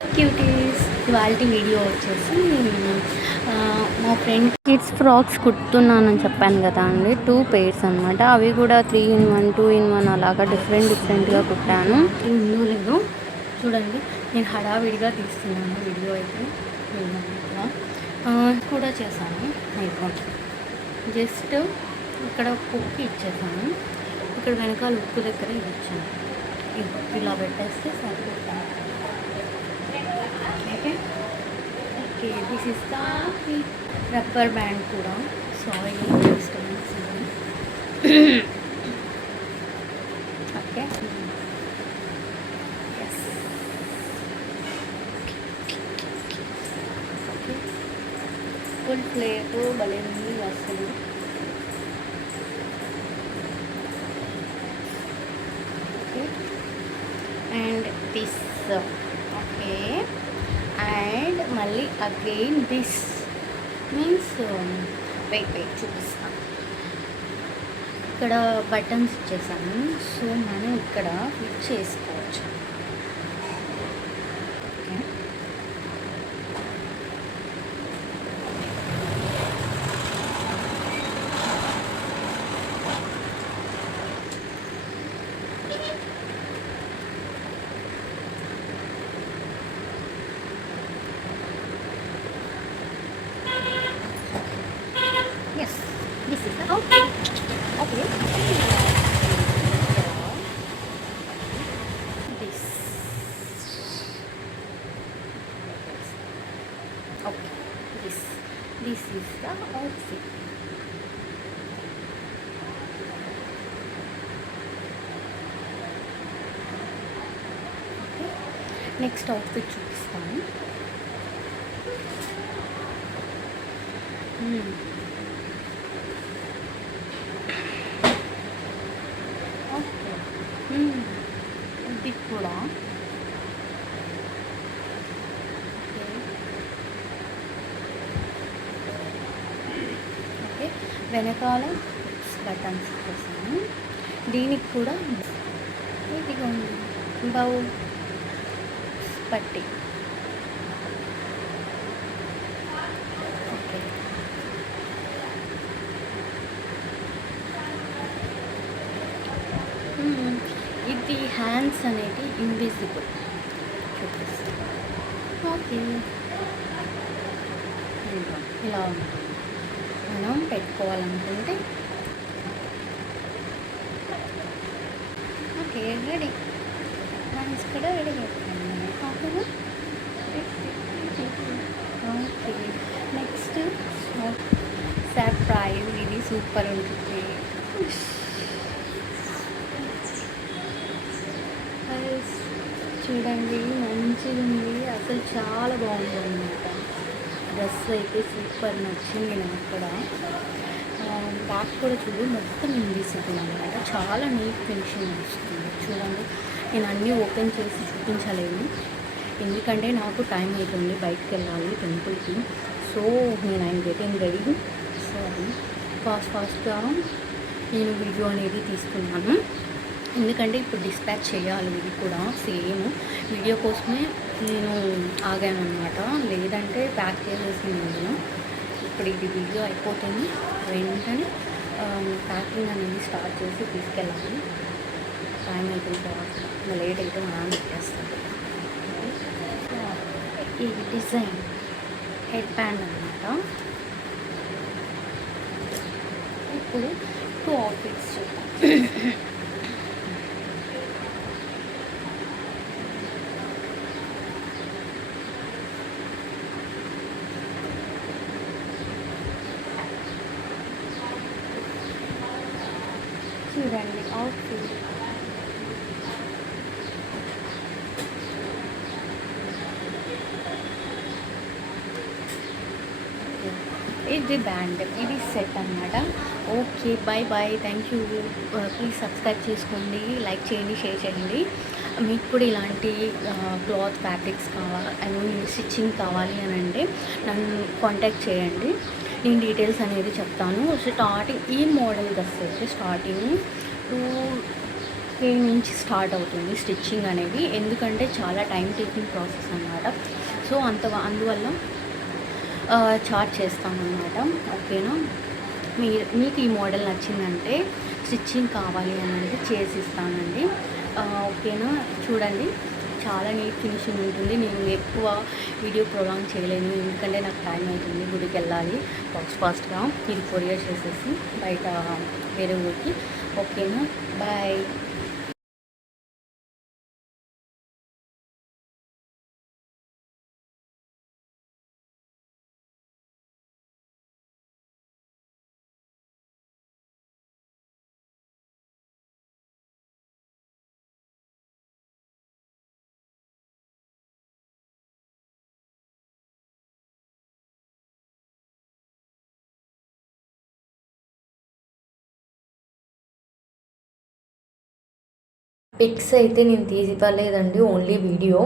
Cuties ఇవాళ video వచ్చేసి మా ఫ్రెండ్ కిడ్స్ ఫ్రాక్స్ కుడుతున్నానని చెప్పాను కదా అండి. 2 pairs అనమాట. అవి కూడా 3 in 1 2 in 1 అలాగా డిఫరెంట్గా కుట్టాను. ఉందో లేదో చూడండి. నేను హడావిడిగా తీస్తున్నాను వీడియో అయితే కూడా చేశాను. అయిపోయింది. జస్ట్ ఇక్కడ కుక్కి ఇచ్చేసాను. ఇక్కడ వెనకాల ఉక్కు దగ్గర ఇది ఇచ్చాను. ఇలా పెట్టేస్తే సరిపోతాను. Okay okay this is the rubber band కూడా soil disturbance okay yes okay full plate భలే ఉంది అసలు. Okay and this okay and మళ్ళీ అగైన్ దిస్ మీన్స్ వెయిట్ చూపిస్తాను. ఇక్కడ బటన్స్ ఇచ్చేసాను. సో మనం ఇక్కడ ఫిట్ చేసుకోవచ్చు. Okay yes this is the outfit. Okay this okay this is the outfit. Okay next outfit చూపిస్తాను. ఓకే ఇది కూడా ఓకే వెనకాల బటన్స్ చేసాను. దీనికి కూడా ఇదిగా ఉంది బౌ పట్టి. ఓకే ఇది హ్యాండ్స్ అనేది ఇన్విజిబుల్ చూపిస్తాను. ఓకే ఇలా ఉంటుంది. మనం పెట్టుకోవాలనుకుంటే ఓకే రెడీ. హ్యాండ్స్ కూడా రెడీ పెట్టుకోండి. ఓకేనా ఓకే నెక్స్ట్ సర్ప్రైజ్. ఇది సూపర్ ఉంటుంది. చూడండి మంచిగా ఉంది అసలు, చాలా బాగుంది అన్నమాట. డ్రెస్ అయితే సూపర్ నచ్చింది నాకు. అక్కడ బ్యాక్ కూడా చూడు మొత్తం ఇన్విజిబుల్ అనమాట. చాలా నీట్ ఫినిషింగ్ వస్తుంది. చూడండి నేను అన్నీ ఓపెన్ చేసి చూపించలేను ఎందుకంటే నాకు టైం అవుతుంది, బయటకు వెళ్ళాలి టెంపుల్కి. సో నేను ఐఎమ్ గెటింగ్ రెడీ. సో అది ఫాస్ట్గా నేను వీడియో అనేది తీసుకున్నాను ఎందుకంటే ఇప్పుడు డిస్పాచ్ చేయాలి. ఇది కూడా సేమ్ వీడియో కోసమే నేను ఆగాను అనమాట. లేదంటే ప్యాక్ చేసేసి నేను ఇప్పుడు ఇది వీడియో అయిపోతుంది వెంటనే ప్యాకింగ్ అనేది స్టార్ట్ చేసి తీసుకెళ్ళాలి. టైం అయిపోయిన తర్వాత లేట్ అయితే మనం పెట్టేస్తాను. ఈ డిజైన్ హెడ్ బ్యాండ్ అనమాట. ఇప్పుడు 2 అవుట్ఫిట్స్ చూద్దాం. చూడండి అవుట్ఫిట్ ఇది బ్యాండ్, ఇది సెట్ అన్నమాట. Okay bye bye, thank you. Please subscribe చేసుకోండి, లైక్ చేయండి, షేర్ చేయండి. మీకు కూడా ఇలాంటి క్లాత్ ఫ్యాబ్రిక్స్ కావాలి, ఐ మీన్ స్టిచ్చింగ్ కావాలి అని అంటే నన్ను కాంటాక్ట్ చేయండి. నేను డీటెయిల్స్ అనేది చెప్తాను. స్టార్టింగ్ ఈ మోడల్ డ్రెస్ అయితే స్టార్టింగ్ 5K నుంచి స్టార్ట్ అవుతుంది స్టిచ్చింగ్ అనేది, ఎందుకంటే చాలా టైం టేకింగ్ ప్రాసెస్ అన్నమాట. సో అందువల్ల చార్జ్ చేస్తామన్నమాట. ఓకేనా. మీకు ఈ మోడల్ నచ్చిందంటే స్టిచ్చింగ్ కావాలి అని అంటే చేసిస్తానండి. ఓకేనా. చూడండి, చాలా నీట్ ఫినిషింగ్ ఉంటుంది. నేను ఎక్కువ వీడియో ప్రొలాంగ్ చేయలేను, ఎందుకంటే నాకు టైం అవుతుంది, గుడికి వెళ్ళాలి ఫాస్ట్గా. ఇది కొరియర్ చేసేసి బయట వేరే ఊరికి. ఓకేనా, బాయ్. పిక్స్ అయితే నేను తీసివ్వలేదండి, ఓన్లీ వీడియో.